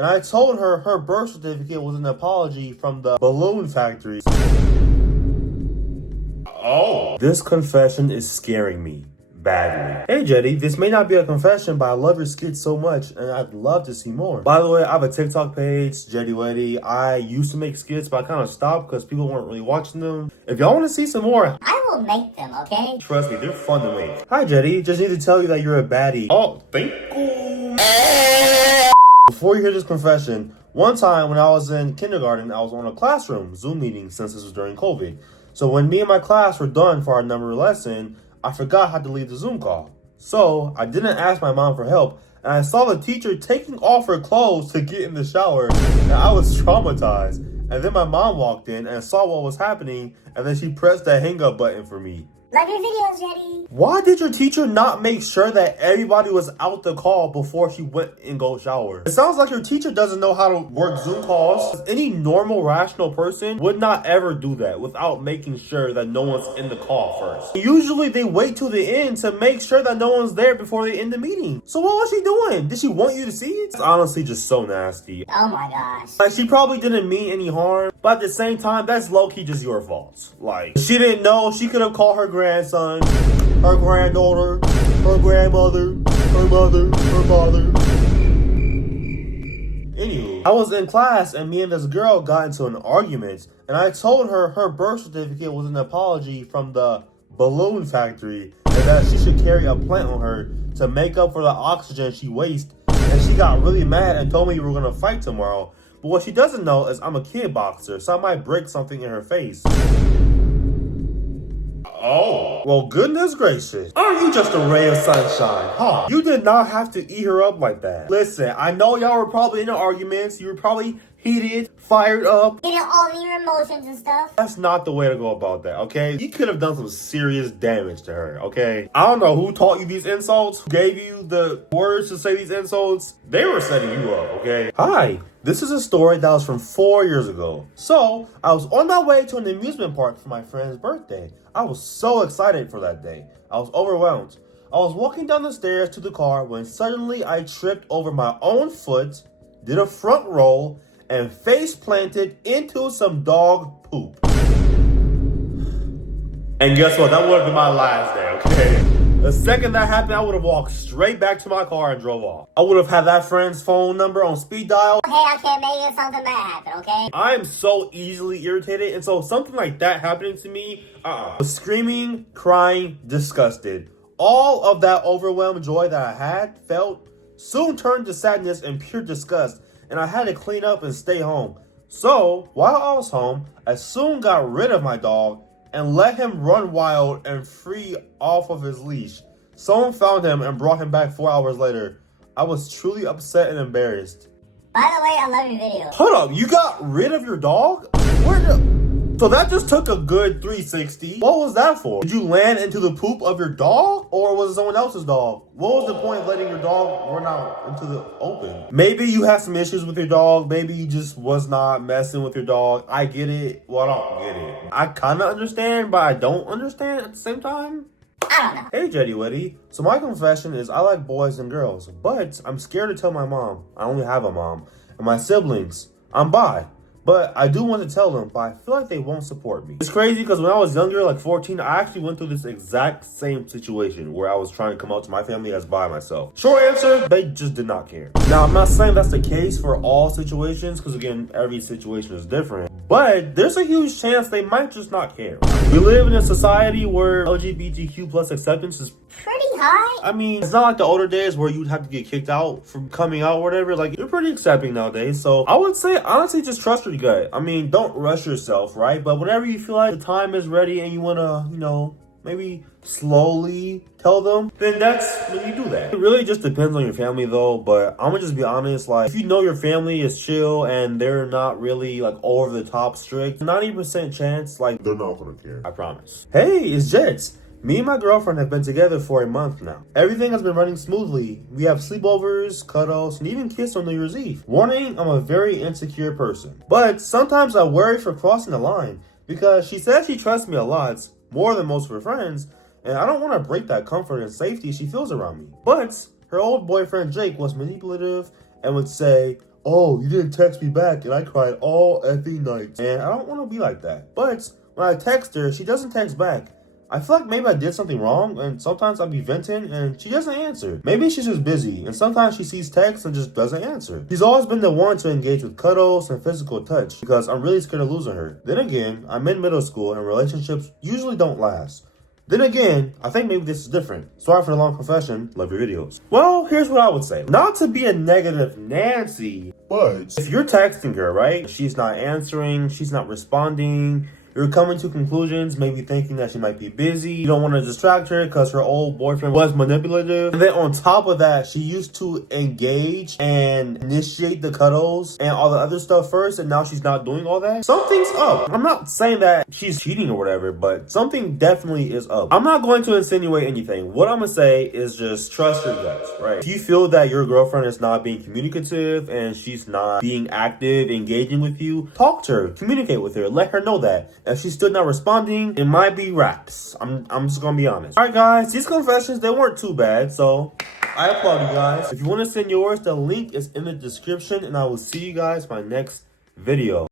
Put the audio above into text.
and I told her her birth certificate was an apology from the balloon factory. Oh. This confession is scaring me badly. Hey Jetty, this may not be a confession, but I love your skits so much and I'd love to see more. By the way, I have a TikTok page, Jetty Weddy. I used to make skits, but I kind of stopped because people weren't really watching them. If y'all want to see some more, I will make them, okay? Trust me, they're fun to make. Hi Jetty, just need to tell you that you're a baddie. Oh, thank you. Before you hear this confession, one time when I was in kindergarten, I was on a classroom Zoom meeting since this was during COVID. So when me and my class were done for our number lesson, I forgot how to leave the Zoom call. So I didn't ask my mom for help, and I saw the teacher taking off her clothes to get in the shower, and I was traumatized. And then my mom walked in and saw what was happening, and then she pressed the hang up button for me. Love your videos, Jetty. Why did your teacher not make sure that everybody was out the call before she went and go shower? It sounds like your teacher doesn't know how to work Zoom calls. Any normal, rational person would not ever do that without making sure that no one's in the call first. Usually they wait till the end to make sure that no one's there before they end the meeting. So what was she doing? Did she want you to see it? It's honestly just so nasty. Oh my gosh. Like, she probably didn't mean any harm, but at the same time, that's low-key just your fault. Like, she didn't know. She could have called her grandson, her granddaughter, her grandmother, her mother, her father. Anywho, I was in class and me and this girl got into an argument, and I told her her birth certificate was an apology from the balloon factory and that she should carry a plant on her to make up for the oxygen she wastes. And she got really mad and told me we were gonna fight tomorrow. But what she doesn't know is I'm a kid boxer, so I might break something in her face. Oh, well, goodness gracious. Aren't you just a ray of sunshine, huh? You did not have to eat her up like that. Listen, I know y'all were probably in arguments. You were probably heated, fired up. Getting all of your emotions and stuff. That's not the way to go about that, okay? You could have done some serious damage to her, okay? I don't know who taught you these insults, who gave you the words to say these insults. They were setting you up, okay? Hi. This is a story that was from 4 years ago. So, I was on my way to an amusement park for my friend's birthday. I was so excited for that day. I was overwhelmed. I was walking down the stairs to the car when suddenly I tripped over my own foot, did a front roll, and face planted into some dog poop. And guess what? That would have been my last day, okay? The second that happened, I would have walked straight back to my car and drove off. I would have had that friend's phone number on speed dial. Hey, I can't make it, something bad happen, okay? I am so easily irritated, and so something like that happening to me, screaming, crying, disgusted. All of that overwhelmed joy that I had felt soon turned to sadness and pure disgust, and I had to clean up and stay home. So, while I was home, I soon got rid of my dog and let him run wild and free off of his leash. Someone found him and brought him back 4 hours later. I was truly upset and embarrassed. By the way, I love your video. Hold up, you got rid of your dog? So that just took a good 360. What was that for? Did you land into the poop of your dog? Or was it someone else's dog? What was the point of letting your dog run out into the open? Maybe you had some issues with your dog. Maybe you just was not messing with your dog. I get it. Well, I don't get it. I kind of understand, but I don't understand at the same time. I don't know. Hey, Jetty Weddy. So my confession is I like boys and girls, but I'm scared to tell my mom. I only have a mom. And my siblings, I'm bi. But I do want to tell them, but I feel like they won't support me. It's crazy because when I was younger, like 14, I actually went through this exact same situation where I was trying to come out to my family as bi myself. Short answer, they just did not care. Now, I'm not saying that's the case for all situations because, again, every situation is different. But there's a huge chance they might just not care. We live in a society where LGBTQ plus acceptance is pretty high. I mean, it's not like the older days where you'd have to get kicked out from coming out or whatever. Like, you're pretty accepting nowadays. So I would say, honestly, just trust your gut. I mean, don't rush yourself, right? But whenever you feel like the time is ready and you want to, maybe slowly tell them, then that's when you do that. It really just depends on your family though, but I'm gonna just be honest, like, if you know your family is chill and they're not really like over the top strict, 90% chance, like, they're not gonna care. I promise. Hey, it's Jets. Me and my girlfriend have been together for a month now. Everything has been running smoothly. We have sleepovers, cuddles, and even kiss on New Year's Eve. Warning, I'm a very insecure person. But sometimes I worry for crossing the line because she says she trusts me a lot, more than most of her friends, and I don't want to break that comfort and safety she feels around me. But her old boyfriend Jake was manipulative and would say, oh, you didn't text me back, and I cried all effing night. And I don't want to be like that. But when I text her, she doesn't text back. I feel like maybe I did something wrong, and sometimes I'll be venting and she doesn't answer. Maybe she's just busy, and sometimes she sees texts and just doesn't answer. She's always been the one to engage with cuddles and physical touch because I'm really scared of losing her. Then again, I'm in middle school and relationships usually don't last. Then again, I think maybe this is different. Sorry for the long confession. Love your videos. Well, here's what I would say. Not to be a negative Nancy, but if you're texting her, right? She's not answering, she's not responding. You're coming to conclusions, maybe thinking that she might be busy. You don't want to distract her because her old boyfriend was manipulative. And then on top of that, she used to engage and initiate the cuddles and all the other stuff first, and now she's not doing all that. Something's up. I'm not saying that she's cheating or whatever, but something definitely is up. I'm not going to insinuate anything. What I'm going to say is just trust your guts, right? If you feel that your girlfriend is not being communicative and she's not being active, engaging with you, talk to her, communicate with her, let her know that. If she's still not responding, it might be raps. I'm just gonna be honest. Alright guys, these confessions, they weren't too bad, so I applaud you guys. If you want to send yours, the link is in the description, and I will see you guys in my next video.